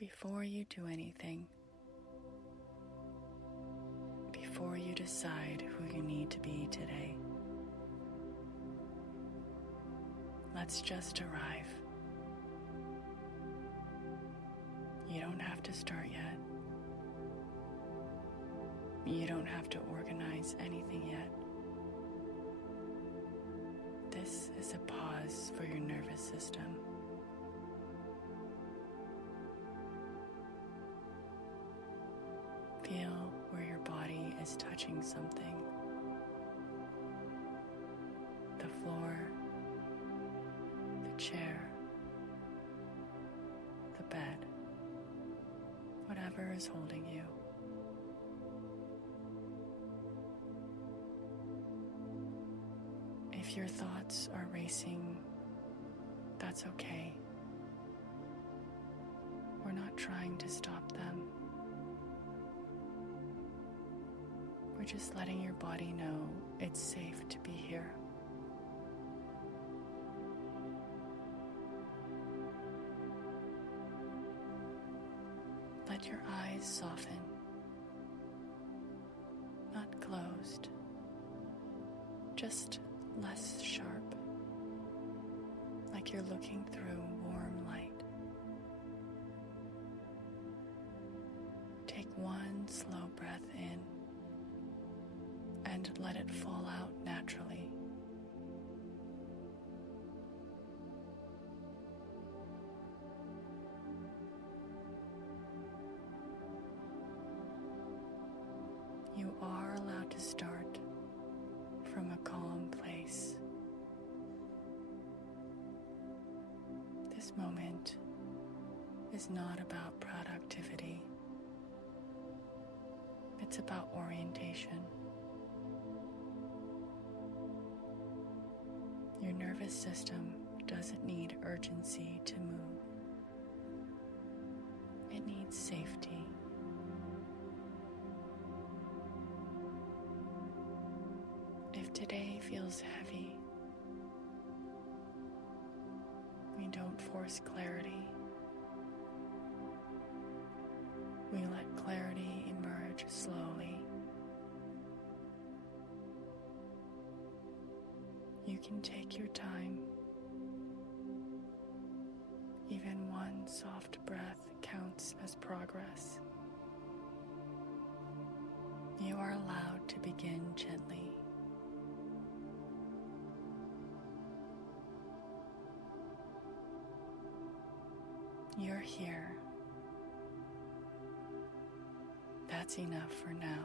Before you do anything, before you decide who you need to be today, let's just arrive. You don't have to start yet. You don't have to organize anything yet. This is a pause for your nervous system. Feel where your body is touching something. The floor, the chair, the bed, whatever is holding you. If your thoughts are racing, that's okay. We're not trying to stop them. We're just letting your body know it's safe to be here. Let your eyes soften, not closed, just less sharp, like you're looking through warm light. Take one slow breath in and let it fall out naturally. You are allowed to start from a calm place. This moment is not about productivity. It's about orientation. Your nervous system doesn't need urgency to move. It needs safety. If today feels heavy, we don't force clarity. We let clarity emerge slowly. You can take your time. Even one soft breath counts as progress. You are allowed to begin gently. You're here. That's enough for now.